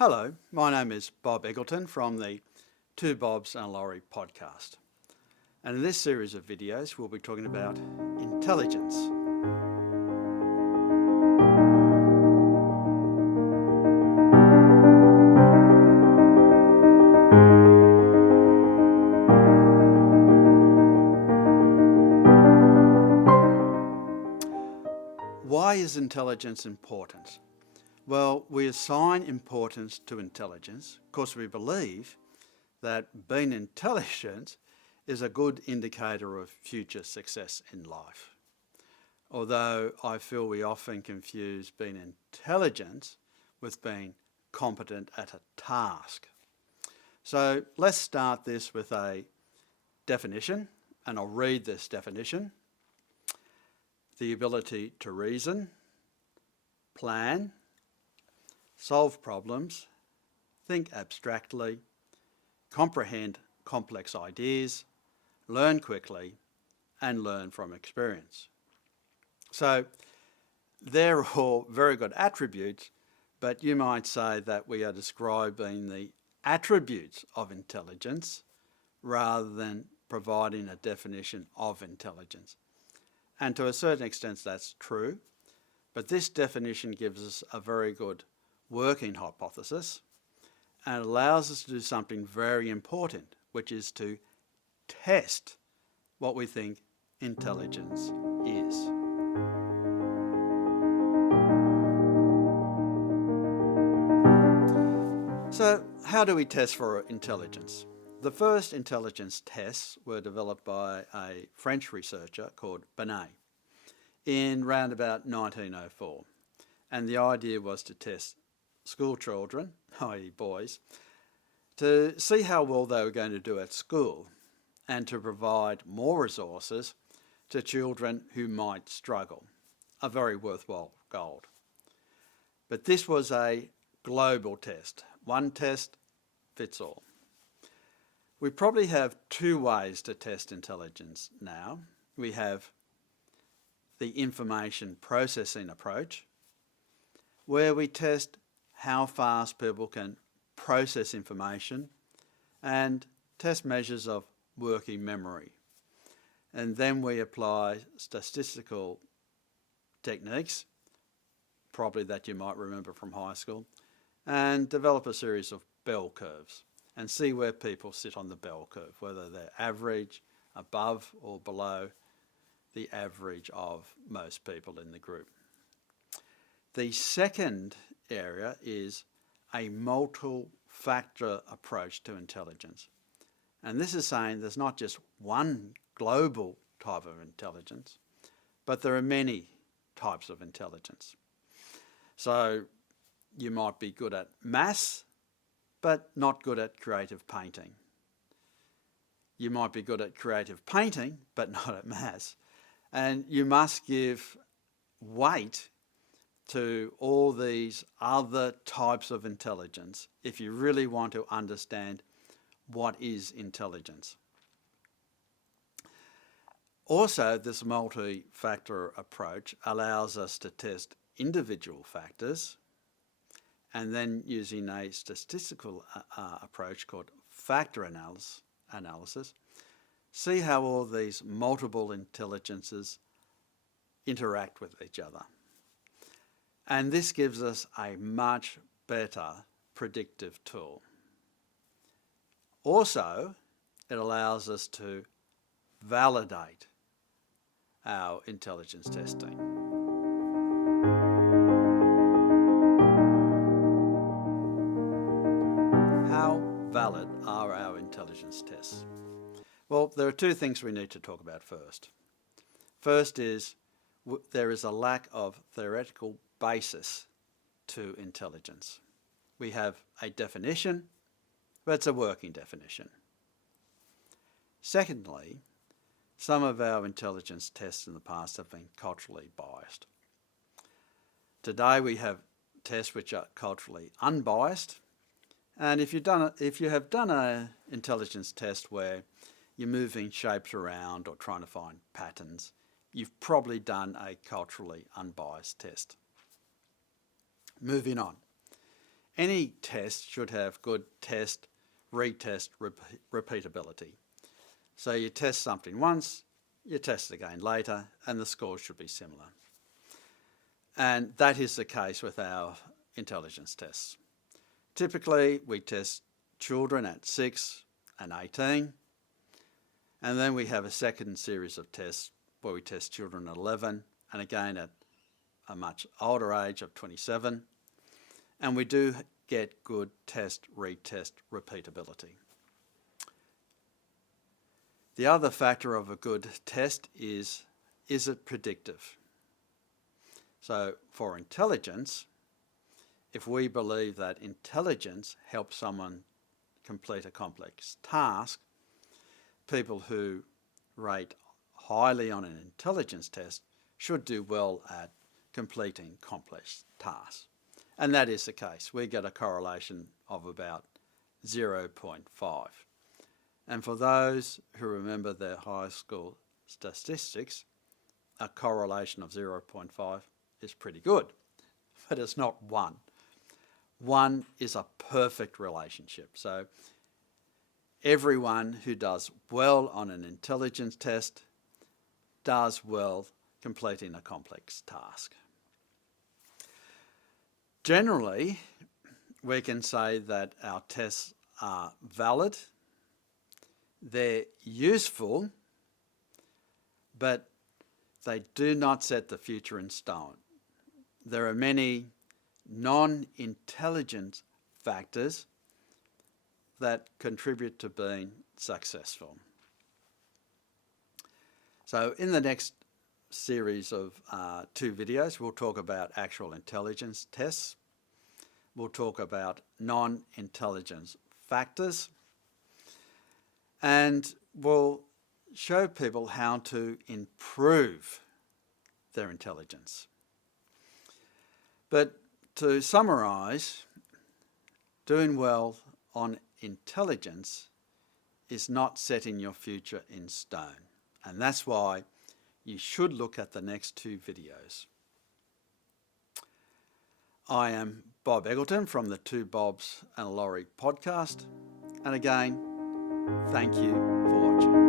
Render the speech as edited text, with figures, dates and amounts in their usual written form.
Hello, my name is Bob Eggleton from the Two Bobs and a Lorry podcast. And in this series of videos, we'll be talking about intelligence. Why is intelligence important? Well, we assign importance to intelligence because we believe that being intelligent is a good indicator of future success in life. Although I feel we often confuse being intelligent with being competent at a task. So let's start this with a definition, and I'll read this definition. The ability to reason, plan, solve problems, think abstractly, comprehend complex ideas, learn quickly, and learn from experience. So they're all very good attributes, but you might say that we are describing the attributes of intelligence rather than providing a definition of intelligence. And to a certain extent that's true, but this definition gives us a very good working hypothesis and allows us to do something very important, which is to test what we think intelligence is. So, how do we test for intelligence? The first intelligence tests were developed by a French researcher called Binet in round about 1904. And the idea was to test school children, i.e. boys, to see how well they were going to do at school and to provide more resources to children who might struggle. A very worthwhile goal. But this was a global test. One test fits all. We probably have two ways to test intelligence now. We have the information processing approach, where we test how fast people can process information and test measures of working memory. And then we apply statistical techniques, probably that you might remember from high school, and develop a series of bell curves and see where people sit on the bell curve, whether they're average, above or below the average of most people in the group. The second area is a multi-factor approach to intelligence. And this is saying there's not just one global type of intelligence, but there are many types of intelligence. So you might be good at maths, but not good at creative painting. You might be good at creative painting, but not at maths. And you must give weight to all these other types of intelligence if you really want to understand what is intelligence. Also, this multi-factor approach allows us to test individual factors and then using a statistical approach called factor analysis, see how all these multiple intelligences interact with each other. And this gives us a much better predictive tool. Also, it allows us to validate our intelligence testing. How valid are our intelligence tests? Well, there are two things we need to talk about first. First is there is a lack of theoretical basis to intelligence. We have a definition, but it's a working definition. Secondly, some of our intelligence tests in the past have been culturally biased. Today we have tests which are culturally unbiased, and if you have done an intelligence test where you're moving shapes around or trying to find patterns, you've probably done a culturally unbiased test. Moving on. any test should have good test, retest, repeatability. So you test something once, you test it again later, and the scores should be similar. And that is the case with our intelligence tests. Typically, we test children at 6 and 18, and then we have a second series of tests where we test children at 11, and again at a much older age of 27, and we do get good test, retest, repeatability. The other factor of a good test is it predictive? So for intelligence, if we believe that intelligence helps someone complete a complex task, people who rate highly on an intelligence test should do well at completing complex tasks. And that is the case. We get a correlation of about 0.5. And for those who remember their high school statistics, a correlation of 0.5 is pretty good, but it's not 1. 1 is a perfect relationship. So everyone who does well on an intelligence test does well completing a complex task. Generally, we can say that our tests are valid, they're useful, but they do not set the future in stone. There are many non-intelligence factors that contribute to being successful. So in the next series of 2 videos, we'll talk about actual intelligence tests. We'll talk about non-intelligence factors, and we'll show people how to improve their intelligence. But to summarise, doing well on intelligence is not setting your future in stone, and that's why you should look at the next 2 videos. I am Bob Eggleton from the Two Bobs and a Lorry podcast, and again, thank you for watching.